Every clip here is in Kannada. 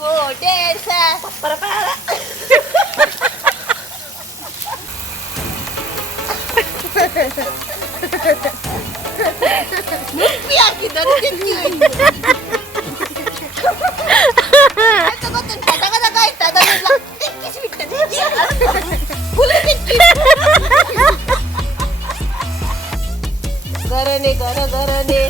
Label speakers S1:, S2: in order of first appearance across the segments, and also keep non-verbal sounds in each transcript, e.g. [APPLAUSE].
S1: ಡಿಸ್ಕೋ ಡ್ಯಾನ್ಸ
S2: ಪರಪಾರ
S1: ನುಪ್ಪಿ ಹಾಕಿದ್ದಾರೆ ತಿಂಡಿ ಆಯ್ತು. ಆಯ್ತು ಗೊತ್ತುಂಟಾ? ದಗ ದಗ ಆಯ್ತು, ಅದನ್ನೆಲ್ಲ ತಿಕ್ಕಿಸಿಬಿಟ್ಟೆ. ಹುಲಿ ತಿಕ್ಕಿ. ಗರನೆ ಗರ ಗರನೆ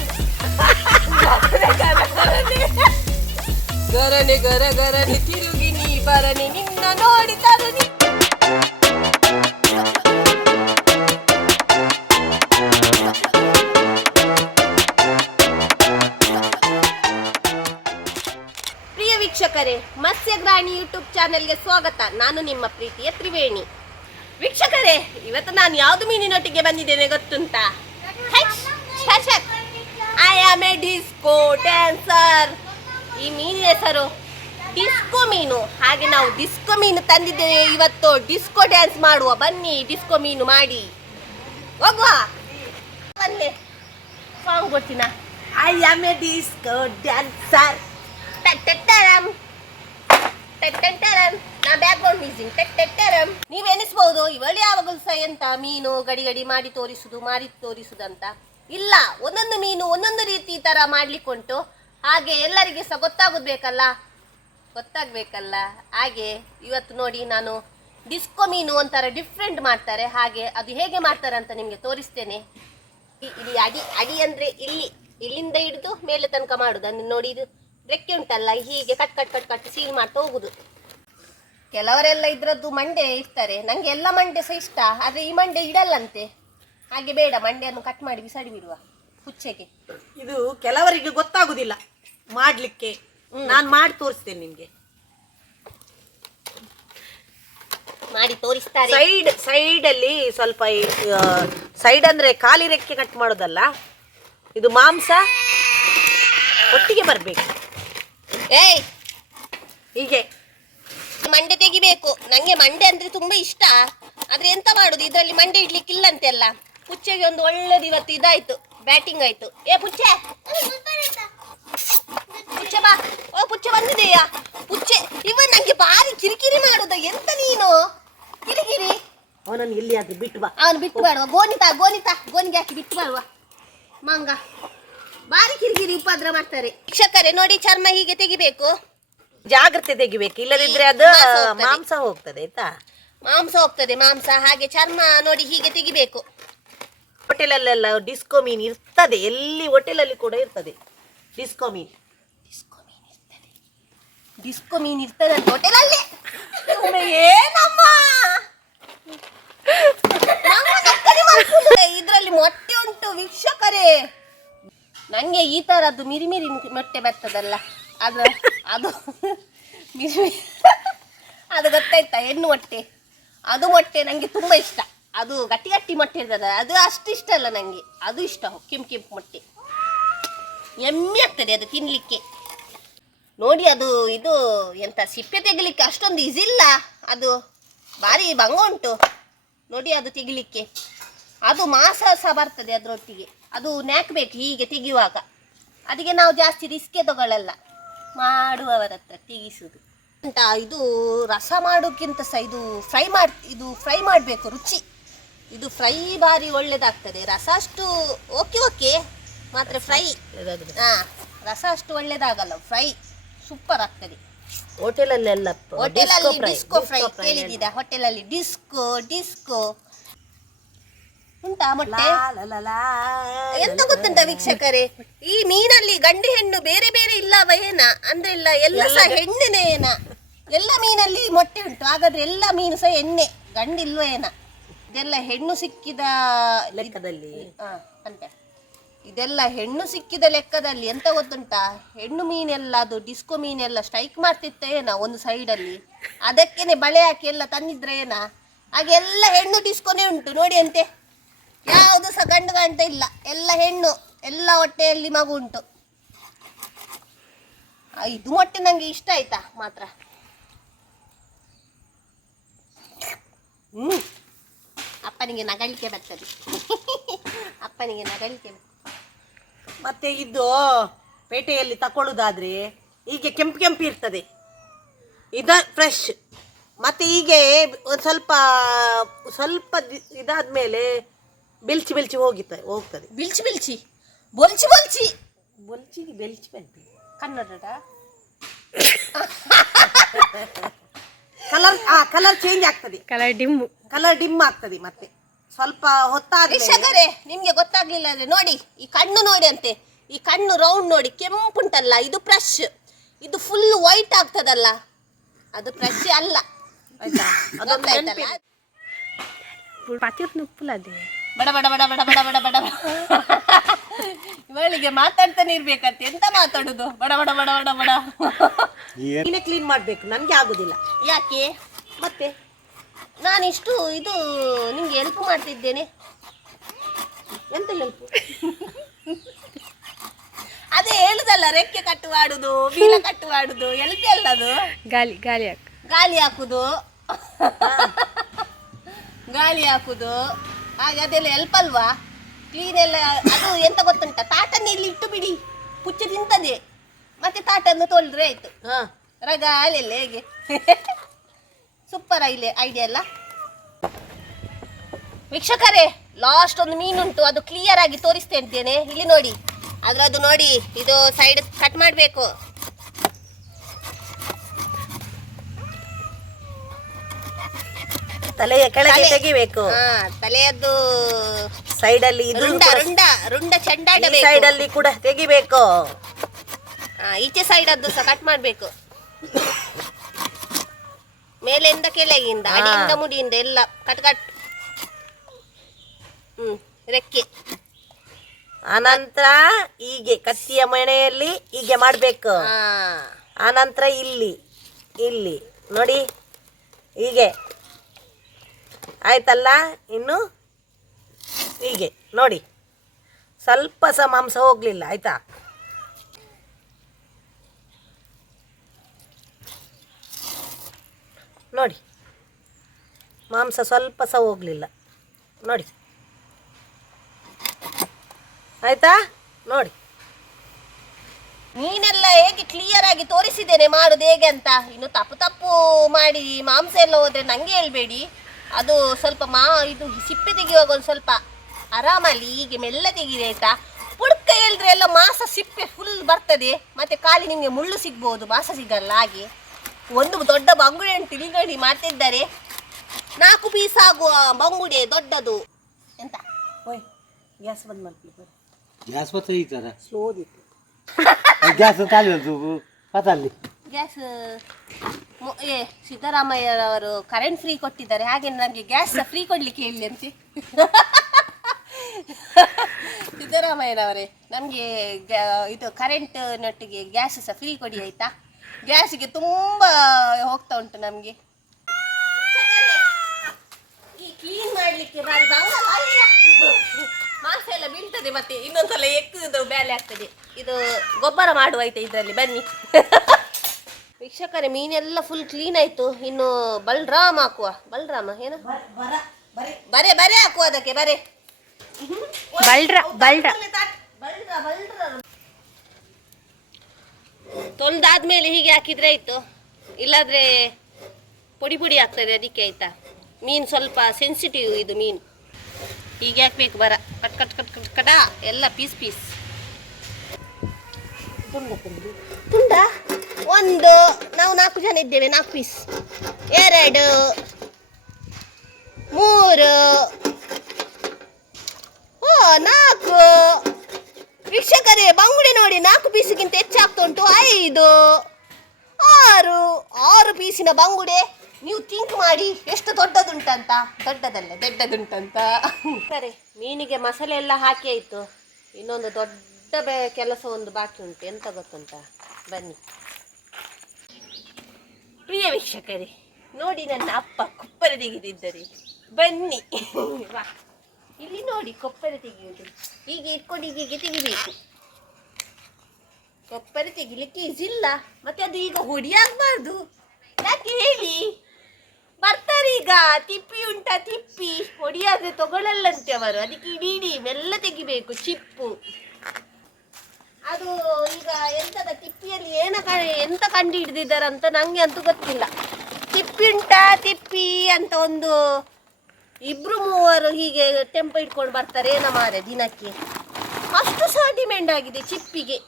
S1: ಗರನೆ ಗರ ಗರನೆ ತಿರುಗಿ ನೀ ಬರನೆ ನಿನ್ನ ನೋಡಿ ತರನಿ. ಪ್ರಿಯ ವೀಕ್ಷಕರೇ, ಮತ್ಸ್ಯಗ್ರಾಣಿ ಯೂಟ್ಯೂಬ್ ಚಾನೆಲ್ಗೆ ಸ್ವಾಗತ. ನಾನು ನಿಮ್ಮ ಪ್ರೀತಿಯ ತ್ರಿವೇಣಿ. ವೀಕ್ಷಕರೇ, ಇವತ್ತು ನಾನು ಯಾವ್ದು ಮೀನಿನೊಟ್ಟಿಗೆ ಬಂದಿದ್ದೇನೆ ಗೊತ್ತುಂಟಾ? I am a disco dancer ಈ ಮೀನಿನ ಹೆಸರು ಡಿಸ್ಕೋ ಮೀನು. ಹಾಗೆ ನಾವು ಡಿಸ್ಕೋ ಮೀನು ತಂದಿದ್ದೇವೆ ಇವತ್ತು. ಡಿಸ್ಕೋ ಡ್ಯಾನ್ಸ್ ಮಾಡುವ. ಬನ್ನಿ ಡಿಸ್ಕೋ ಮೀನು ಮಾಡಿ. ಹೋಗುವ. ಬನ್ನಿ. Song ಗೊತ್ತಿನ? I am a disco dancer ಟಟ್ಟಟ್ಟರಂ. ಟಟ್ಟಟ್ಟರಂ. ನಾ ಬ್ಯಾಕ್ಗ್ರೌಂಡ್ ಮ್ಯೂಸಿಕ್ ಟಟ್ಟಟ್ಟರಂ. ನೀವ್ ಎನಿಸ್ಬಹುದು ಇವಳು ಯಾವಾಗಲೂ ಸಹ ಎಂತ ಮೀನು ಗಡಿ ಗಡಿ ಮಾಡಿ ತೋರಿಸುದು ಮಾಡಿ ತೋರಿಸುದಂತ. ಇಲ್ಲ ಒಂದೊಂದು ಮೀನು ಒಂದೊಂದು ರೀತಿ ತರ ಮಾಡ್ಲಿಕ್ಕುಂಟು. ಹಾಗೆ ಎಲ್ಲರಿಗೆ ಸಹ ಗೊತ್ತಾಗಬೇಕಲ್ಲ ಗೊತ್ತಾಗ್ಬೇಕಲ್ಲ? ಹಾಗೆ ಇವತ್ತು ನೋಡಿ ನಾನು ಡಿಸ್ಕೋ ಮೀನು ಒಂಥರ ಡಿಫ್ರೆಂಟ್ ಮಾಡ್ತಾರೆ. ಹಾಗೆ ಅದು ಹೇಗೆ ಮಾಡ್ತಾರೆ ಅಂತ ನಿಮಗೆ ತೋರಿಸ್ತೇನೆ. ಇಲ್ಲಿ ಅಡಿ ಅಡಿ ಅಂದರೆ ಇಲ್ಲಿ, ಇಲ್ಲಿಂದ ಹಿಡಿದು ಮೇಲೆ ತನಕ ಮಾಡುದು. ಅಂದ್ರೆ ನೋಡಿ ಇದು ರೆಕ್ಕೆ ಉಂಟಲ್ಲ ಹೀಗೆ cut cut cut cut seal ಮಾಡ್ತಾ ಹೋಗುದು. ಕೆಲವರೆಲ್ಲ ಇದ್ರದ್ದು ಮಂಡೆ ಇರ್ತಾರೆ ನಂಗೆ ಎಲ್ಲ ಮಂಡೆ ಸಹ ಇಷ್ಟ. ಆದ್ರೆ ಈ ಮಂಡೆ ಇಡಲ್ಲಂತೆ. ಹಾಗೆ ಬೇಡ, ಮಂಡೆಯನ್ನು ಕಟ್ ಮಾಡಿ ಬಿಸಾಡಿ ಬಿಡುವ. ಹುಚ್ಚೆಗೆ.
S2: ಇದು ಕೆಲವರಿಗೆ ಗೊತ್ತಾಗುದಿಲ್ಲ. ಮಾಡ್ಲಿಕ್ಕೆ. ನಾನು ಮಾಡಿ ತೋರಿಸ್ತೇನೆ ನಿಮ್ಗೆ.
S1: ಮಾಡಿ ತೋರಿಸ್ತಾರೆ.
S2: ಸೈಡ್ ಸೈಡ್ ಅಲ್ಲಿ ಸ್ವಲ್ಪ ಸೈಡ್ ಅಂದ್ರೆ ಖಾಲಿ ರೆಕ್ಕೆ ಕಟ್ ಮಾಡೋದಲ್ಲ? ಇದು ಮಾಂಸ? ಒಟ್ಟಿಗೆ ಬರಬೇಕು.
S1: ಏಯ್!
S2: ಹೀಗೆ.
S1: ಮಂಡೆ ತೆಗಿಬೇಕು. ನಂಗೆ ಮಂಡೆ ಅಂದ್ರೆ ತುಂಬಾ ಇಷ್ಟ. ಆದ್ರೆ ಎಂತ ಮಾಡುದು? ಇದರಲ್ಲಿ ಮಂಡೆ ಇಡ್ಲಿಕ್ಕಿಲ್ಲಂತೆಲ್ಲ ಪುಚ್ಚೆಗೆ ಒಂದು ಒಳ್ಳೇದು ಇವತ್ತು ಇದಾಯ್ತು. ಬ್ಯಾಟಿಂಗ್ ಆಯ್ತು. ಏ ಪುಚ್ಚೆ! ಪುಚ್ಚೆ ಬಾ ಓ ಪುಚ್ಚ ಬಂದಿದೆಯಾ ಪುಚ್ಚೆ ಇವ ನಂಗೆ ಬಾರಿ ಕಿರಿಕಿರಿ ಮಾಡೋದ ಎಂತ ನೀನು? ಕಿರಿಕಿರಿ
S2: ಅವನನ್ನು ಇಲ್ಲಿ ಅದು ಬಿಟ್ಟು ಬಾ.
S1: ಅವನು ಬಿಟ್ಟು ಬಾಡುವ ಗೋನಿತ ಗೋನಿತ ಗೋನಿಗೆ ಹಾಕಿ ಬಿಟ್ಟು ಮಾಡುವ ಮಂಗ ಬಾರಿ ಕಿರಿಕಿರಿ ಉಪದ್ರ ಮಾಡ್ತಾರೆ. ಶಿಕ್ಷಕರೇ ನೋಡಿ ಚರ್ಮ ಹೀಗೆ ತೆಗಿಬೇಕು.
S2: ಜಾಗ್ರತೆ ತೆಗಿಬೇಕು. ಇಲ್ಲದಿದ್ರೆ ಅದು
S1: ಮಾಂಸ ಹೋಗ್ತದೆ.
S2: ಮಾಂಸ ಹೋಗ್ತದೆ ಆಯ್ತಾ?
S1: ಮಾಂಸ ಹೋಗ್ತದೆ ಮಾಂಸ. ಹಾಗೆ ಚರ್ಮ ನೋಡಿ ಹೀಗೆ ತೆಗಿಬೇಕು.
S2: ಹೋಟೆಲಲ್ಲೆಲ್ಲ ಡಿಸ್ಕೋ ಮೀನ್ ಇರ್ತದೆ. ಎಲ್ಲಿ ಹೋಟೆಲಲ್ಲಿ ಕೂಡ ಇರ್ತದೆ. ಡಿಸ್ಕೋ ಮೀನ್.
S1: ಡಿಸ್ಕೋ ಮೀನ್ ಇರ್ತದೆ ಅಂತ ಹೋಟೆಲಲ್ಲಿ. ಏನಮ್ಮ? ಇದ್ರಲ್ಲಿ ಮೊಟ್ಟೆ ಉಂಟು ವೀಕ್ಷಕರೇ ನಂಗೆ ಈ ತರದ್ದು ಮಿರಿ ಮಿರಿ ಮೊಟ್ಟೆ ಬರ್ತದಲ್ಲ. ಅದು ಅದು ಮಿರಿ. ಅದು ಗೊತ್ತಾಯ್ತಾ? ಹೆಣ್ಣು ಮೊಟ್ಟೆ. ಅದು ಮೊಟ್ಟೆ ನಂಗೆ ತುಂಬಾ ಇಷ್ಟ. ಅದು ಗಟ್ಟಿ ಗಟ್ಟಿ ಮೊಟ್ಟೆ ಇರ್ತದೆ. ಅದು ಅಷ್ಟು ಇಷ್ಟ ಅಲ್ಲ ನಂಗೆ. ಅದು ಇಷ್ಟ, ಕೆಂಪು ಕೆಂಪು ಮೊಟ್ಟೆ. ಎಮ್ಮೆ ಆಗ್ತದೆ ಅದು ತಿನ್ಲಿಕ್ಕೆ. ನೋಡಿ ಅದು ಇದು ಎಂತ ಸಿಪ್ಪೆ ತೆಗಿಲಿಕ್ಕೆ ಅಷ್ಟೊಂದು ಈಸಿ ಇಲ್ಲ. ಅದು ಭಾರಿ ಭಂಗ ಉಂಟು. ನೋಡಿ ಅದು ತೆಗಿಲಿಕ್ಕೆ. ಅದು ಮಾಸ ಸಹ ಬರ್ತದೆ ಅದರೊಟ್ಟಿಗೆ. ಅದು ನ್ಯಾಕ್ಬೇಕು ಹೀಗೆ ತೆಗೆಯುವಾಗ. ಅದಕ್ಕೆ ನಾವು ಜಾಸ್ತಿ ರಿಸ್ಕೆ ತಗೊಳ್ಳಲ್ಲ ಮಾಡುವವರ ಹತ್ರ ತೆಗಿಸುದು. ಅಂತ ಇದು ರಸ ಮಾಡೋಕ್ಕಿಂತ ಸಹ ಇದು ಫ್ರೈ ಮಾಡಿ ಇದು ಫ್ರೈ ಮಾಡಬೇಕು ರುಚಿ. ಇದು ಫ್ರೈ ಭಾರಿ ಒಳ್ಳೇದಾಗ್ತದೆ. ರಸ ಅಷ್ಟು ಓಕೆ ಓಕೆ ಮಾತ್ರ ಫ್ರೈ ಹಾಂ ರಸ ಅಷ್ಟು ಒಳ್ಳೇದಾಗಲ್ಲ ಫ್ರೈ ಸೂಪರ್ ಆಗ್ತದೆ.
S2: ಹೋಟೆಲಲ್ಲೆಲ್ಲ
S1: ಹೋಟೆಲಲ್ಲಿ ಡಿಸ್ಕೋ ಫ್ರೈ ಕೇಳಿದ್ದೀರಾ? ಹೋಟೆಲಲ್ಲಿ ಡಿಸ್ಕೋ ಡಿಸ್ಕೋ ಉಂಟಾ ಮೊಟ್ಟೆ? ಎಂತ ಗೊತ್ತುಂಟ ವೀಕ್ಷಕರೇ? ಈ ಮೀನಲ್ಲಿ ಗಂಡು ಹೆಣ್ಣು ಬೇರೆ ಬೇರೆ ಇಲ್ಲವ ಏನ? ಅಂದ್ರೆ ಇಲ್ಲ ಎಲ್ಲ ಸಹ ಹೆಣ್ಣಿನೇ ಏನ? ಎಲ್ಲ ಮೀನಲ್ಲಿ ಮೊಟ್ಟೆ ಉಂಟು ಹಾಗಾದ್ರೆ ಎಲ್ಲ ಮೀನು ಸಹ ಎಣ್ಣೆ ಗಂಡಿಲ್ವ ಏನ? ಇದೆಲ್ಲ ಹೆಣ್ಣು ಸಿಕ್ಕಿದ
S2: ಲೆಕ್ಕದಲ್ಲಿ.
S1: ಅಂತ ಅಂತೆ. ಇದೆಲ್ಲ ಹೆಣ್ಣು ಸಿಕ್ಕಿದ ಲೆಕ್ಕದಲ್ಲಿ ಎಂತ ಗೊತ್ತುಂಟಾ? ಹೆಣ್ಣು ಮೀನೆಲ್ಲ, ಅದು ಡಿಸ್ಕೋ ಮೀನೆಲ್ಲ ಸ್ಟ್ರೈಕ್ ಮಾಡ್ತಿತ್ತ ಏನ ಒಂದು ಸೈಡಲ್ಲಿ ಅದಕ್ಕೇನೆ ಬಳೆ ಹಾಕಿ ಎಲ್ಲ ತಂದಿದ್ರೆ ಏನ? ಹಾಗೆ ಎಲ್ಲ ಹೆಣ್ಣು ಡಿಸ್ಕೋನೇ ಉಂಟು, ನೋಡಿ ಅಂತೆ. ಯಾವುದು ಸಹ ಗಂಡು ಗಂಟ ಇಲ್ಲ. ಎಲ್ಲ ಹೆಣ್ಣು, ಎಲ್ಲ ಹೊಟ್ಟೆಯಲ್ಲಿ ಮಗು ಉಂಟು. ಇದು ಮೊಟ್ಟೆ ನಂಗೆ ಇಷ್ಟ ಆಯ್ತಾ ಮಾತ್ರ? ಹ್ಮ್. ಅಪ್ಪನಿಗೆ ನಗಳಿಕೆ ಬರ್ತದೆ. [LAUGHS] ಅಪ್ಪನಿಗೆ ನಗಳಿಕೆ ಬರ್ತದೆ.
S2: ಮತ್ತೆ ಇದು ಪೇಟೆಯಲ್ಲಿ ತಕೊಳ್ಳೋದಾದ್ರೆ ಹೀಗೆ ಕೆಂಪು ಕೆಂಪು ಇರ್ತದೆ. ಇದ ಫ್ರೆಶ್ ಮತ್ತೆ ಹೀಗೆ ಒಂದು ಸ್ವಲ್ಪ ಸ್ವಲ್ಪ ಇದಾದ ಇದಾದ್ಮೇಲೆ ಬಿಲ್ಚಿ ಬಿಲ್ಚಿ ಹೋಗಿತ್ತ ಹೋಗ್ತದೆ.
S1: ಬಿಲ್ಚಿ ಬಿಲ್ಚಿ. ಬೊಲ್ಚಿ ಬೊಲ್ಚಿ.
S2: ಬೊಲ್ಚಿಗೆ ಬೆಲ್ಚಿ ಬಂತು
S1: ಕನ್ನಡ
S2: ಕಲರ್ ಆ ಕಲರ್ ಚೇಂಜ್ ಆಗ್ತದೆ.
S3: Colour dim.
S2: ಕಲರ್ ಡಿಮ್ ಆಗ್ತದೆ ಮತ್ತೆ. ಸ್ವಲ್ಪ
S1: ಹೊತ್ತಾದ್ರೆ ನಿಮ್ಗೆ ಗೊತ್ತಾಗ್ಲಿಲ್ಲ ಅಂದ್ರೆ ನೋಡಿ ಈ ಕಣ್ಣು ನೋಡಿ ಅಂತೆ. ಈ ಕಣ್ಣು ರೌಂಡ್ ನೋಡಿ ಕೆಂಪುಂಟಲ್ಲ ಇದು ಫ್ರೆಶ್ ಇದು ಫುಲ್ ವೈಟ್ ಆಗ್ತದಲ್ಲ. ಅದು ಫ್ರೆಶ್ ಅಲ್ಲ. ಆಯ್ತಾ? ಗೊತ್ತಾಯ್ತಲ್ಲ? ಬಡ ಬಡ ಬಡ ಬಡ ಬಡ ಬಡ ಬಡ ಇವಳಿಗೆ ಮಾತಾಡ್ತಾನೆ ಇರ್ಬೇಕಂತೆ. ಎಂತ ಮಾತಾಡುದು? ಬಡ ಬಡ ಬಡ ಬಡ ಬಡ.
S2: ನೀನೇ ಕ್ಲೀನ್ ಮಾಡ್ಬೇಕು. ನನ್ಗೆ ಆಗುದಿಲ್ಲ.
S1: ಯಾಕೆ?
S2: ಮತ್ತೆ?
S1: ನಾನಿಷ್ಟು ಇದು ನಿಮ್ಗೆ ಹೆಲ್ಪ್ ಮಾಡ್ತಿದ್ದೇನೆ.
S2: ಎಂತ ಹೆಲ್ಪ್
S1: ಅದೇ ಹೇಳುದಲ್ಲ ರೆಕ್ಕೆ ಕಟ್ಟು ಮಾಡುದು ಬೀಳ ಕಟ್ಟು ಮಾಡುದು ಅಲ್ಲ ಅದು?
S3: ಗಾಲಿ ಗಾಲಿ ಹಾಕು.
S1: ಗಾಳಿ ಹಾಕುದು. ಗಾಳಿ ಹಾಕುದು. ಹಾಗೆ ಅದೆಲ್ಲ ಹೆಲ್ಪ್ ಅಲ್ವಾ? ಕ್ಲೀನ್ ಎಲ್ಲ ಅದು ಎಂತ ಗೊತ್ತುಂಟ? ತಾಟನ್ನ ಇಲ್ಲಿ ಇಟ್ಟು ಬಿಡಿ. ಪುಚ್ಚ ತಿಂತದೆ. ಮತ್ತೆ ತಾಟನ್ನು ತೊಳೆದ್ರೆ ಆಯ್ತು.
S2: ಹಾ.
S1: ರಗಾಲೆಲ್ಲ ಹೇಗೆ? ಸೂಪರ್ ಐಲೆ ಐಡಿಯಾ ಅಲ್ಲ? ವೀಕ್ಷಕರೇ ಲಾಸ್ಟ್ ಒಂದು ಮೀನುಂಟು ಅದು ಕ್ಲಿಯರ್ ಆಗಿ ತೋರಿಸ್ತೇನೆ ಅಂತೇನೆ ಇಲ್ಲಿ ನೋಡಿ. ಅದ್ರದ್ದು ನೋಡಿ ಇದು ಸೈಡ್ ಕಟ್ ಮಾಡಬೇಕು.
S2: ತಲೆಯ ಕೆಳಗೆ ತೆಗಿಬೇಕು.
S1: ತಲೆಯದ್ದು
S2: ಸೈಡ್ ಅಲ್ಲಿ
S1: ರುಂಡ ರುಂಡ ರುಂಡ ಚೆಂಡಾಡಬೇಕು
S2: ಸೈಡ್ ಅಲ್ಲಿ ಕೂಡ ತೆಗಿಬೇಕು.
S1: ಈಚೆ ಸೈಡ್ ಅದು ಸಹ ಕಟ್ ಮಾಡಬೇಕು. ಮೇಲಿಂದ ಕೆಳಗಿಂದ. ಅಡಿಯಿಂದ ಮುಡಿಯಿಂದ ಎಲ್ಲ ಕಟ್ ಕಟ್. ಹ್ಮ್ ರೆಕ್ಕೆ.
S2: ಆನಂತರ ಹೀಗೆ ಕತ್ತಿಯ ಮಣೆಯಲ್ಲಿ ಹೀಗೆ ಮಾಡ್ಬೇಕು. ಆನಂತರ ಇಲ್ಲಿ ಇಲ್ಲಿ. ನೋಡಿ ಹೀಗೆ. ಆಯ್ತಲ್ಲ? ಇನ್ನು ಹೀಗೆ. ನೋಡಿ. ಸ್ವಲ್ಪ ಸಹ ಮಾಂಸ ಹೋಗ್ಲಿಲ್ಲ ಆಯ್ತಾ? ನೋಡಿ. ಮಾಂಸ ಸ್ವಲ್ಪ ಸಹ ಹೋಗ್ಲಿಲ್ಲ. ನೋಡಿ. ಆಯ್ತಾ? ನೋಡಿ.
S1: ನೀನೆಲ್ಲ ಹೇಗೆ ಕ್ಲಿಯರ್ ಆಗಿ ತೋರಿಸಿದ್ದೇನೆ, ಮಾಡುದು ಹೇಗೆ ಅಂತ? ಇನ್ನು ತಪ್ಪು ತಪ್ಪು ಮಾಡಿ ಮಾಂಸ ಎಲ್ಲ ಹೋದ್ರೆ ನಂಗೆ ಹೇಳ್ಬೇಡಿ. ಅದು ಸ್ವಲ್ಪ ಮಾ, ಇದು ಸಿಪ್ಪೆ ತೆಗೆಯುವಾಗ ಒಂದು ಸ್ವಲ್ಪ ಆರಾಮಲ್ಲಿ ಹೀಗೆ ಮೆಲ್ಲ ತೆಗೀರಿ ಆಯ್ತಾ? ಪುಡ್ಕ ಹೇಳಿದ್ರೆ ಎಲ್ಲ ಮಾಸ ಸಿಪ್ಪೆ ಫುಲ್ ಬರ್ತದೆ. ಮತ್ತೆ ಖಾಲಿ ನಿಮಗೆ ಮುಳ್ಳು ಸಿಗ್ಬೋದು, ಮಾಸ ಸಿಗಲ್ಲ ಹಾಗೆ. ಒಂದು ದೊಡ್ಡ ಬಂಗುಡೆ ಉಂಟು ಇಲ್ಗಡಿ ಮಾಡ್ತಿದ್ದಾರೆ ನಾಲ್ಕು ಪೀಸ್ ಆಗುವ ಬಂಗುಡೆ ದೊಡ್ಡದು ಎಂತ?
S2: ಓಯ್ ಗ್ಯಾಸ್ ಬಂದ್ ಮಾಡ್ತೀವಿ
S4: ಗ್ಯಾಸ್ ಪತ್ರ ಈತರ
S2: ಸ್ಲೋ ದಿತ್ತು
S4: ಗ್ಯಾಸ್ ತಾಲಿ ಪತಲ್ಲಿ
S1: ಗ್ಯಾಸ್ ಏ ಸಿದ್ದರಾಮಯ್ಯರವರು ಕರೆಂಟ್ ಫ್ರೀ ಕೊಟ್ಟಿದ್ದಾರೆ ಹಾಗೆ ನನಗೆ ಗ್ಯಾಸ್ ಫ್ರೀ ಕೊಡ್ಲಿಕ್ಕೆ ಹೇಳಿ ಅಂತೆ. ಸಿದ್ದರಾಮಯ್ಯನವರೇ ನಮಗೆ ಇದು ಕರೆಂಟ್ ನೊಟ್ಟಿಗೆ ಗ್ಯಾಸ್ ಸಹ ಫ್ರೀ ಕೊಡಿ ಆಯ್ತಾ? ಗ್ಯಾಸಿಗೆ ತುಂಬ ಹೋಗ್ತಾ ಉಂಟು ನಮಗೆ. ಕ್ಲೀನ್ ಮಾಡ್ಲಿಕ್ಕೆ ಬಾರಿ. ಮಾಂಸ ಎಲ್ಲ ಬೀಳ್ತದೆ ಮತ್ತೆ ಇನ್ನೊಂದ್ಸಲ ಎಕ್ಕುದು ಬೇಲೆ ಆಗ್ತದೆ. ಇದು ಗೊಬ್ಬರ ಮಾಡುವ ಐತೆ ಇದರಲ್ಲಿ ಬನ್ನಿ. ವೀಕ್ಷಕರೇ ಮೀನೆಲ್ಲ ಫುಲ್ ಕ್ಲೀನ್ ಆಯ್ತು. ಇನ್ನು ಬಲರಾಮ್ ಹಾಕುವ. ಬಲ್ರಾಮ ಏನು?
S2: ಬರೇ ಬರೇ.
S1: ಬರೆ ಬರೆ ಹಾಕುವ ಅದಕ್ಕೆ ಬರೇ.
S3: ಬಲ್ರ ಬಲ್ರ.
S1: ಬಲ್ರ ಬಲ್ರ. ತೊಳ್ದಾದ್ಮೇಲೆ ಹೀಗೆ ಹಾಕಿದ್ರೆ ಆಯ್ತು. ಇಲ್ಲಾದ್ರೆ ಪುಡಿ ಪುಡಿ ಆಗ್ತದೆ ಅದಕ್ಕೆ ಆಯ್ತಾ. ಮೀನು ಸ್ವಲ್ಪ ಸೆನ್ಸಿಟಿವ್ ಇದು ಮೀನು. ಹೀಗೆ ಹಾಕ್ಬೇಕು ಬರ. ಕಟ್ ಕಟ್ ಕಟ್ ಕಟ್, ಕಟ. ಎಲ್ಲ ಪೀಸ್ ಪೀಸ್. ತುಂಡ? ಒಂದು, ನಾವು ನಾಲ್ಕು ಜನ ಇದ್ದೇವೆ, ನಾಲ್ಕು ಪೀಸ್. ಎರಡು, ಮೂರು. ಓ, ನಾಲ್ಕು. ವೀಕ್ಷಕರೇ, ಬಂಗುಡೆ ನೋಡಿ ನಾಲ್ಕು ಪೀಸಿಗಿಂತ ಹೆಚ್ಚಾಗ್ತಾ ಉಂಟು ಐದು, ಆರು ಆರು ಪೀಸಿನ ಬಂಗುಡೆ. ನೀವು ಥಿಂಕ್ ಮಾಡಿ ಎಷ್ಟು ದೊಡ್ಡದುಂಟಂತ? ದೊಡ್ಡದಲ್ಲ, ದೊಡ್ಡದುಂಟಂತ. ಸರಿ, ಮೀನಿಗೆ ಮಸಾಲೆ ಎಲ್ಲ ಹಾಕಿ ಆಯಿತು. ಇನ್ನೊಂದು ದೊಡ್ಡ ಬೆ ಕೆಲಸ ಒಂದು ಬಾಕಿ ಉಂಟು. ಎಂತ ಗೊತ್ತುಂಟ? ಬನ್ನಿ. ಪ್ರಿಯ ವೀಕ್ಷಕರೇ, ನೋಡಿ ನನ್ನ ಅಪ್ಪ ಕೊಪ್ಪರೆ ತೆಗೆದಿದ್ದರೆ ಬನ್ನಿ [LAUGHS] ಇಲ್ಲಿ ನೋಡಿ ಕೊಪ್ಪರೆ ತೆಗೆಯುವುದು. ಹೀಗೆ ಇಟ್ಕೊಂಡು ಹೀಗೆ ತೆಗಿಬೇಕು. ಕೊಪ್ಪರೆ ತೆಗಿಲಿಕ್ಕೆ ಈಜಿಲ್ಲ ಮತ್ತೆ ಅದು ಈಗ ಹುಡಿ ಆಗ್ಬಾರ್ದು. ಯಾಕೆ ಹೇಳಿ? ಬರ್ತಾರೆ ಈಗ. ತಿಪ್ಪಿ ಉಂಟಾ, ತಿಪ್ಪಿ. ಹೊಡಿಯಾದ್ರೆ ತಗೊಳ್ಳಲ್ಲಂತೆ ಅವರು. ಅದಕ್ಕೆ ಇಡೀ ಇವೆಲ್ಲ ತೆಗಿಬೇಕು, ಚಿಪ್ಪು. ಅದು ಈಗ ಎಂತದ ತಿಪ್ಪಿಯಲ್ಲಿ ಏನ ಎಂತ ಕಂಡು ಹಿಡ್ದಿದ್ದಾರೆ ಅಂತ ನನಗೆ ಅಂತೂ ಗೊತ್ತಿಲ್ಲ. ತಿಪ್ಪಿ ಉಂಟಾ, ತಿಪ್ಪಿ ಅಂತ ಒಂದು ಇಬ್ರು ಮೂವರು ಹೀಗೆ ಟೆಂಪ ಇಟ್ಕೊಂಡು ಬರ್ತಾರೆ, ಏನ ಮಾರೆ ದಿನಕ್ಕೆ. ಅಷ್ಟು ಸಹ ಡಿಮ್ಯಾಂಡ್ ಆಗಿದೆ ಚಿಪ್ಪಿಗೆ.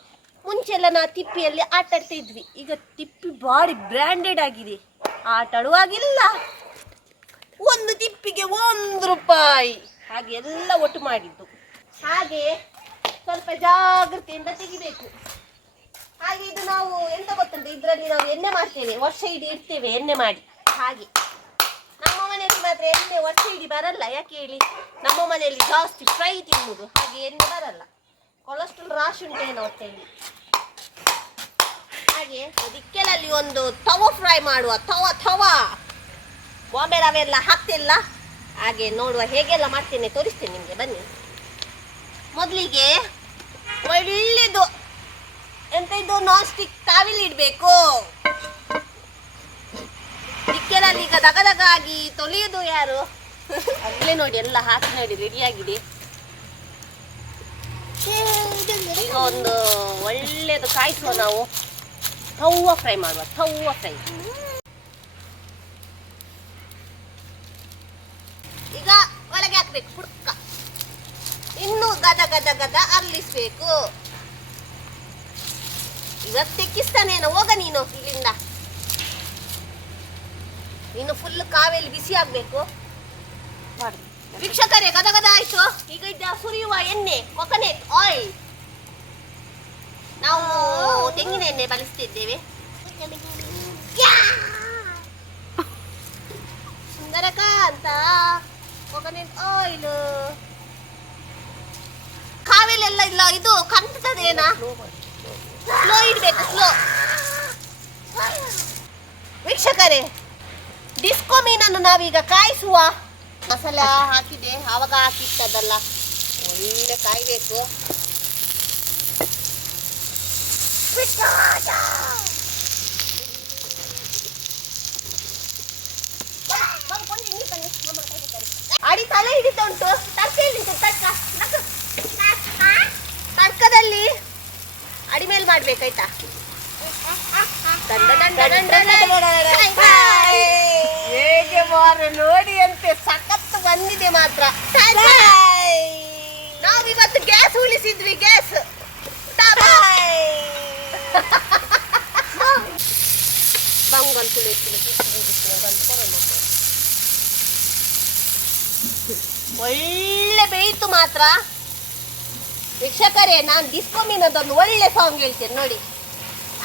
S1: ಮುಂಚೆಲ್ಲ ನಾ ತಿಪ್ಪಿಯಲ್ಲಿ ಆಟ ಆಡ್ತಾ ಇದ್ವಿ ಈಗ ತಿಪ್ಪಿ ಬಾರಿ ಬ್ರ್ಯಾಂಡೆಡ್ ಆಗಿದೆ. ಆಟ ಆಡುವಾಗಿಲ್ಲ. ಒಂದು ತಿಪ್ಪಿಗೆ ಒಂದು ರೂಪಾಯಿ. ಹಾಗೆ ಎಲ್ಲ ಒಟ್ಟು ಮಾಡಿದ್ದು. ಹಾಗೆ ಸ್ವಲ್ಪ ಜಾಗೃತಿಯಿಂದ ತೆಗಿಬೇಕು. ಹಾಗೆ ಇದು ನಾವು ಎಂತ ಗೊತ್ತುಂಟು? ಇದರಲ್ಲಿ ನಾವು ಎಣ್ಣೆ ಮಾಡ್ತೇವೆ. ವರ್ಷ ಇಡೀ ಇಡ್ತೇವೆ, ಎಣ್ಣೆ ಮಾಡಿ. ಹಾಗೆ. ಮನೆಯಲ್ಲಿ ಮಾತ್ರ ಎಣ್ಣೆ ಒಟ್ಟು ಇಡೀ ಬರಲ್ಲ. ಯಾಕೆ ಹೇಳಿ? ನಮ್ಮ ಮನೆಯಲ್ಲಿ ಜಾಸ್ತಿ ಫ್ರೈ ತಿನ್ನುವುದು ಹಾಗೆ ಎಣ್ಣೆ ಬರಲ್ಲ. ಕೊಲೆಸ್ಟ್ರಾಲ್ ರಾಶ್ ಉಂಟು ಏನು ಹೊಟ್ಟೆಯಲ್ಲಿ ಹಾಗೆ ದಿಕ್ಕೆಲಲ್ಲಿ ಒಂದು ತವ ಫ್ರೈ ಮಾಡುವ. ತವ ತವ. ಬಾಂಬೆ ರವೆ ಎಲ್ಲ ಹಾಕ್ತಿಲ್ಲ. ಹಾಗೆ ನೋಡುವ ಹೇಗೆಲ್ಲ ಮಾಡ್ತೇನೆ ತೋರಿಸ್ತೇನೆ ನಿಮಗೆ. ಬನ್ನಿ. ಮೊದಲಿಗೆ ಒಳ್ಳೆಯದು. ಎಂತ ಇದು ನಾನ್ ಸ್ಟಿಕ್ ಕಾವಿಲಿ ಇಡಬೇಕು. ದಿಕ್ಕೆಲಲ್ಲಿ ಈಗ ದಗದಗಾಗಿ ದಗ ಆಗಿ ತೊಳೆಯುದು ಯಾರು? ಅಲ್ಲೇ ನೋಡಿ, ಎಲ್ಲ ಹಾಕಿ ನೋಡಿ ಆಗಿದೆ. ಈಗ ಒಂದು ಒಳ್ಳೆದು ಕಾಯಿಸುವ ನಾವು. ತವ್ವ ಫ್ರೈ ಮಾಡುವ, ತವ್ವ ಫ್ರೈ. ಈಗ ಒಳಗೆ ಹಾಕ್ಬೇಕು, ಪುಡ್ಕ. ಇನ್ನು ಗದ ಗದ ಗದ ಅರ್ಲಿಸ್ಬೇಕು. ಇವತ್ತೆ ತೆಕ್ಕಿಸ್ತಾನೇನೋ ಹೋಗ ನೀನು ಇಲ್ಲಿಂದ. ಇನ್ನು ಫುಲ್ ಕಾವೇಲಿ ಬಿಸಿ ಆಗ್ಬೇಕು. ವೀಕ್ಷಕರೇ ಗದ ಗದ ಆಯ್ತು. ಈಗ ಇದ್ದ ಸುರಿಯುವ ಎಣ್ಣೆ ಕೊಕೊನೆಟ್ ಆಯಿಲ್ ನಾವು ತೆಂಗಿನ ಎಣ್ಣೆ ಬಳಸ್ತಿದ್ದೇವೆ! ಸುಂದರಕಾಂತ ಕೊಕೊನೆಟ್ ಆಯಿಲ್ ಕಾವೇಲೆಲ್ಲ ಇಲ್ಲ ಇದು ಕಂತದೇನಾ? ಸ್ಲೋ ಇಡ್ಬೇಕು ಸ್ಲೋ ವೀಕ್ಷಕರೇ ಡಿಸ್ಕೋ ಮೀನನ್ನು ನಾವೀಗ ಕಾಯಿಸುವ ಮಸಾಲ ಹಾಕಿದೆ. ಆವಾಗ ಹಾಕಿಟ್ಟದಲ್ಲ ಒಳ್ಳೆ ಕಾಯ್ಬೇಕು. ಅಡಿ ತಲೆ ಹಿಡಿತಾ ಉಂಟು ಉಂಟು, ತರ್ಕ. ತರ್ಕದಲ್ಲಿ ಅಡಿ ಮೇಲೆ ಮಾಡ್ಬೇಕಾಯ್ತಾ. ಹೇಗೆ ಮಾರು ನೋಡಿ ಅಂತೆ. ಸಖತ್ತು ಬಂದಿದೆ ಮಾತ್ರ. ನಾವಿವತ್ತು ಗ್ಯಾಸ್ ಉಳಿಸಿದ್ವಿ ಗ್ಯಾಸ್. ಬಂಗಲ್ ಒಳ್ಳೆ ಬೇಯಿತು ಮಾತ್ರ. ವೀಕ್ಷಕರೇ ನಾನು ಡಿಸ್ಕೋ ಮೀನದೊಂದು ಒಳ್ಳೆ ಸಾಂಗ್ ಹೇಳ್ತೇನೆ ನೋಡಿ.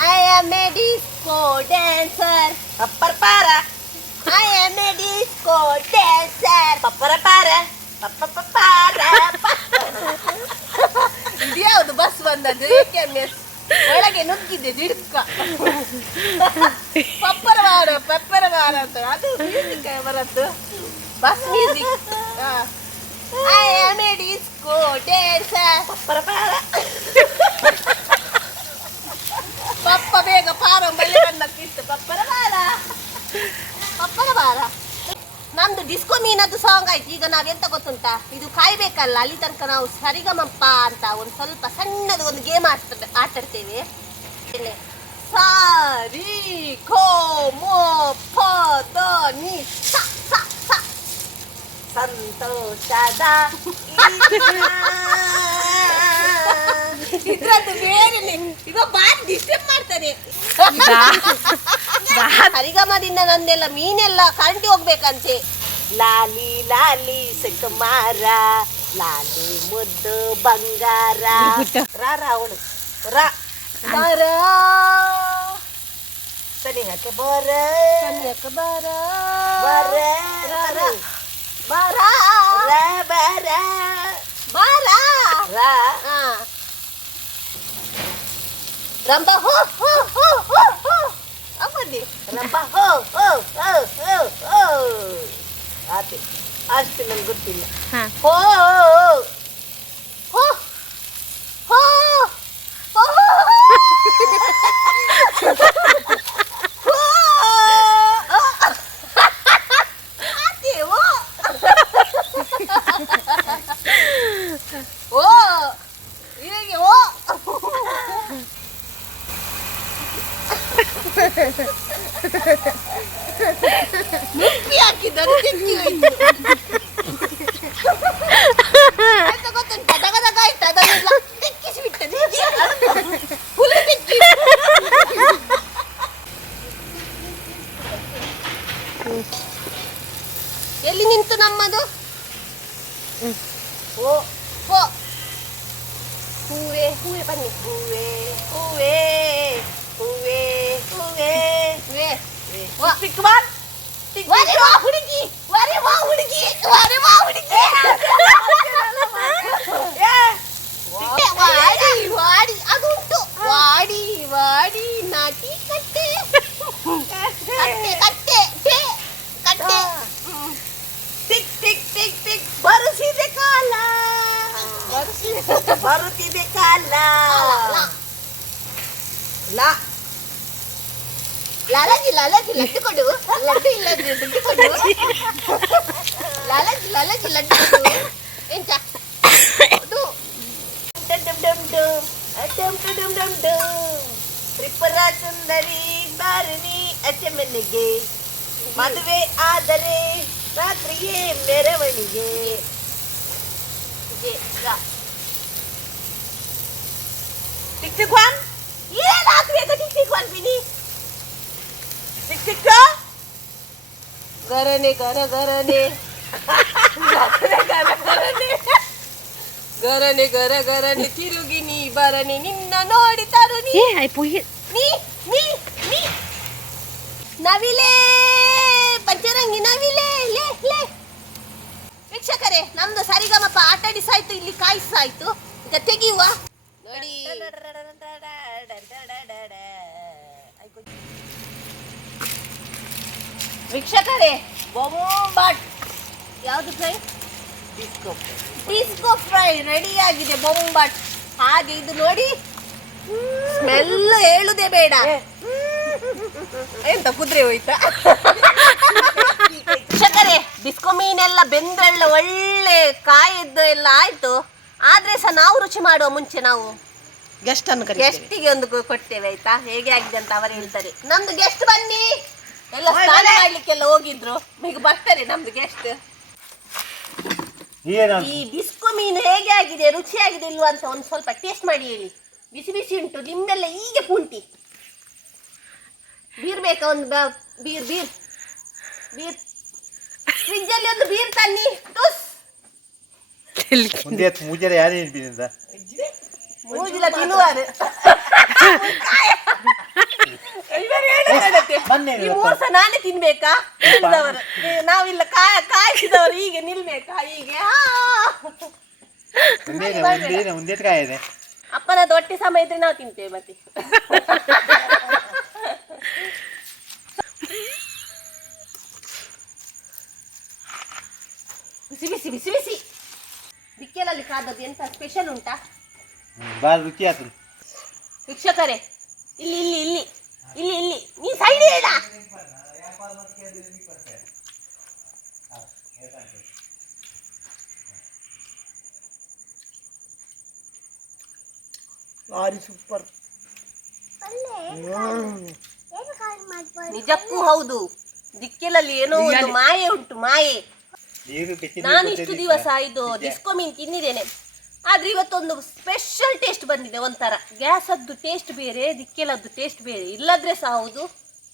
S1: I am a disco dancer
S2: ಪಪ್ಪರ್ ಪಾರ
S1: I am a disco dancer
S2: ಪಪ್ಪರ ಪಾರ ಪಪ್ಪ ಪಾರ
S1: ಇದ್ಯಾವುದು ಬಸ್ ಬಂದದ್ದು ಏಕೆ ಒಳಗೆ ನುಗ್ಗಿದ್ದೆ ದಿಡ್ಕ ಪಪ್ಪರ ವಾರ ಪಪ್ಪರ ವಾರ ಅಂತ. ಅದು ಮ್ಯೂಸಿಕ್ ಬರತ್ತು bus music I am a disco dancer
S2: ಪಪ್ಪರ ಪಾರ
S1: ಪಪ್ಪ ಬೇಗ ಫಾರಂ ಬಲ್ಲೆ ಬಂದಕ್ಕಿತ್ತು. ಪಪ್ಪರ ಬಾರ. ಪಪ್ಪರ ಬಾರ. ನಮ್ದು ಡಿಸ್ಕೋ ಮೀನದ್ದು ಸಾಂಗ್ ಆಯ್ತು. ಈಗ ನಾವೆಂತ ಗೊತ್ತುಂಟಾ? ಇದು ಕಾಯ್ಬೇಕಲ್ಲ, ಅಲ್ಲಿ ತನಕ ನಾವು ಸರಿಗಮಪ್ಪ ಅಂತ ಒಂದು ಸ್ವಲ್ಪ ಸಣ್ಣದು ಒಂದು ಗೇಮ್ ಆಡ್ತ ಆಟಾಡ್ತೇವೆ. ಸಾರಿ ಖೋ ಮೋ ಪ ದ ನಿ
S2: ಸಂತೋಷದ
S1: ಇದ್ರದ್ದು ಬೇರೆ ಇವ ಬಾರಿ ಡಿಸ್ಟರ್ಬ್ ಮಾಡ್ತಾನೆ. ಹರಿಗಮದಿಂದ ನಂದೆಲ್ಲ ಮೀನೆಲ್ಲ ಕಂಟಿ ಹೋಗ್ಬೇಕಂತೆ.
S2: ಲಾಲಿ ಲಾಲಿ ಸುಕುಮಾರ ಲಾಲಿ ಮುದ್ದು ಬಂಗಾರ. ರಾ ರಾ ಅವಳು. ರಾ
S1: ಬರ.
S2: ಸರಿ ಹಾಕೆ ಬರ
S1: ಬರ.
S2: ಬರ
S1: ಬರ. ಬರ.
S2: ಬರ.
S1: ಬರ.
S2: ರಾ
S1: ho ರಂಬ ಹೋ ಹೋ ಹೋ ಹೋ. ni? ಅಮ್ಮದಿ.
S2: ho ಹೋ ಹೋ ಹೋ ಹೋ ಹೋ. ಆಸ್ತಿ ಅಷ್ಟು ನಂಗೆ ಗೊತ್ತಿಲ್ಲ.
S3: ಹೋ.
S2: Ну, п'яки, да, не [LAUGHS] अचम डम डम डम ತ್ರಿಪುರ ಸುಂದರಿ ಬಾರಣಿ ಅಚಮನಿಗೆ ಮದುವೆ ಆದರೆ ರಾತ್ರಿಯೇ ಮೆರವಣಿಗೆ ಟಿಕ್ ಟಿಕ್ ಒನ್
S1: ಏನ್ ಹಾಕ್ಬೇಕು ಟಿಕ್ ಟಿಕ್ ಒನ್ ಬಿನಿ
S2: ಟಿಕ್ ಟಿಕ್
S1: ಗರನೆ ಗರ ಗರನೆ ಗರ ಗರ ಗರನೆ ಗರ ಗರನೆ ತಿರುಗಿ ನೀ ಬರನೆ ನಿನ್ನ ನೋಡಿ ತರುನಿ.
S3: ಏ ಐ ಪುಯ್ಯ
S1: ನೀ ನೀ ನೀ. ನವಿಲೆ ಪಂಚರಂಗಿ ನವಿಲೆ ಲೇ ಲೇ. ವೀಕ್ಷಕರೇ ನಮ್ದು ಸರಿಗಮಪ್ಪ ಆಟಾಡಿಸಾಯ್ತು ಇಲ್ಲಿ ಕಾಯಿಸಾಯ್ತು. ಈಗ ತೆಗಿಯುವ. ನೋಡಿ. ವೀಕ್ಷಕರೇ ಬೊಂಬಾಟ್. ಯಾವುದು fry
S2: disco
S1: disco fry ready ಆಗಿದೆ ಬೊಂಬಾಟ್ ಹಾಗೆ ಇದು ನೋಡಿ. ಸ್ಮೆಲ್ ಹೇಳುದೆ ಬೇಡ. ಎಂತ ಕುದುರೆ ಹೋಯ್ತಾ? ಶಕರೆ ಡಿಸ್ಕೋ ಮೀನೆಲ್ಲ ಬೆಂದೆಲ್ಲ ಒಳ್ಳೆ ಕಾಯಿದ್ದು ಎಲ್ಲ ಆಯ್ತು. ಆದ್ರೆ ಸಹ ನಾವು ರುಚಿ ಮಾಡುವ ಮುಂಚೆ ನಾವು
S2: ಗೆಸ್ಟ್ ಅನ್ನು
S1: ಗೆಸ್ಟಿಗೆ ಒಂದು ಕೊಡ್ತೇವೆ ಆಯ್ತಾ? ಹೇಗೆ ಆಗಿದೆ ಅಂತ ಅವರು ಹೇಳ್ತಾರೆ. ನಮ್ದು ಗೆಸ್ಟ್ ಬನ್ನಿ. ಎಲ್ಲ ಸ್ನಾನ ಮಾಡ್ಲಿಕ್ಕೆಲ್ಲ ಹೋಗಿದ್ರು. ಈಗ ಬರ್ತಾರೆ ನಮ್ದು ಗೆಸ್ಟ್
S4: ಏನು
S1: ಈ ಬಿಸ್ಕು ಮೀನು ಹೇಗೆ ಆಗಿದೆ ರುಚಿಯಾಗಿದೆ ಇಲ್ವಾ ಅಂತ ಒಂದು ಸ್ವಲ್ಪ ಟೇಸ್ಟ್ ಮಾಡಿ ಹೇಳಿ. ಬಿಸಿ ಬಿಸಿ ಉಂಟು ನಿಮ್ಮೆಲ್ಲ ಹೀಗೆ ಪುಂಟಿ. ಬೀರ್ ಬೇಕಾ ಒಂದು ಬ- ಬೀರ್ ಬೀರ್? ಬೀರ್. ಫ್ರಿಜ್ಜಲ್ಲಿ ಒಂದು ಬೀರ್ ತನ್ನಿ ಟುಸ್.
S4: ಒಂದೇ ಮೂಜರ ಯಾರು ನೆನಪಿನಿಂದ
S1: ಮೂಗಿಲ ತಿನ್ನುವಾರು. [LAUGHS]
S4: ಬನ್ನಿ
S1: ಈ ಮೂರ್ ಸಹ ನಾನೇ ತಿನ್ಬೇಕಾ? ಹೇಳಿದವರು ಏ, ನಾವಿಲ್ಲ ಕಾಯ ಕಾಯಿಸಿದವರು ಹೀಗೆ ನಿಲ್ಬೇಕಾ? ಹೀಗೆ. ಆ.
S4: ಒಂದೇ ಕಾಯ ಇದೆ.
S1: ಅಪ್ಪನ ಹೊಟ್ಟೆ ಸಮ ಇದ್ರೆ ನಾವು ತಿಂತೇವೆ ಮತ್ತೆ. ಬಿಸಿ ಬಿಸಿ ಬಿಸಿ ಬಿಸಿ. ಬಿಕ್ಕಲಲ್ಲಿ ಕಾದದ್ದು ಎಂತ ಸ್ಪೆಷಲ್ ಉಂಟಾ?
S4: ಭಾಳ ರುಚಿ ಆಯ್ತು
S1: ವೀಕ್ಷಕರೇ ಇಲ್ಲಿ ಇಲ್ಲಿ ಇಲ್ಲಿ. ಇಲ್ಲಿ ಇಲ್ಲಿ ನೀ ಸೈಡ್ ಹೇಳ
S2: ಭಾರಿ ಸೂಪರ್
S1: ನಿಜಕ್ಕೂ ಹೌದು. ದಿಕ್ಕಿಲಲ್ಲಿ ಏನೋ ಒಂದು ಮಾಯೆ ಉಂಟು ಮಾಯೆ. ನಾನು ಇಷ್ಟು ದಿವಸ ಇದು ಡಿಸ್ಕೋ ಮೀನ್ ತಿಂದಿದ್ದೇನೆ. ಆದ್ರೆ ಇವತ್ತೊಂದು ಸ್ಪೆಷಲ್ ಟೇಸ್ಟ್ ಬಂದಿದೆ ಒಂಥರ. ಗ್ಯಾಸದ್ದು ಟೇಸ್ಟ್ ಬೇರೆ, ದಿಕ್ಕೆಲದ್ದು ಟೇಸ್ಟ್ ಬೇರೆ. ಇಲ್ಲದ್ರೆ ಸಹ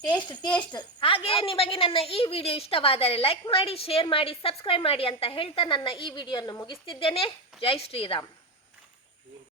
S1: ಟೇಸ್ಟ್ ಟೇಸ್ಟ್ ಹಾಗೆ ನಿಮಗೆ ನನ್ನ ಈ ವಿಡಿಯೋ ಇಷ್ಟವಾದರೆ ಲೈಕ್ ಮಾಡಿ ಶೇರ್ ಮಾಡಿ ಸಬ್ಸ್ಕ್ರೈಬ್ ಮಾಡಿ ಅಂತ ಹೇಳ್ತಾ ನನ್ನ ಈ ವಿಡಿಯೋವನ್ನು ಮುಗಿಸ್ತಿದ್ದೇನೆ. ಜೈ ಶ್ರೀರಾಮ್.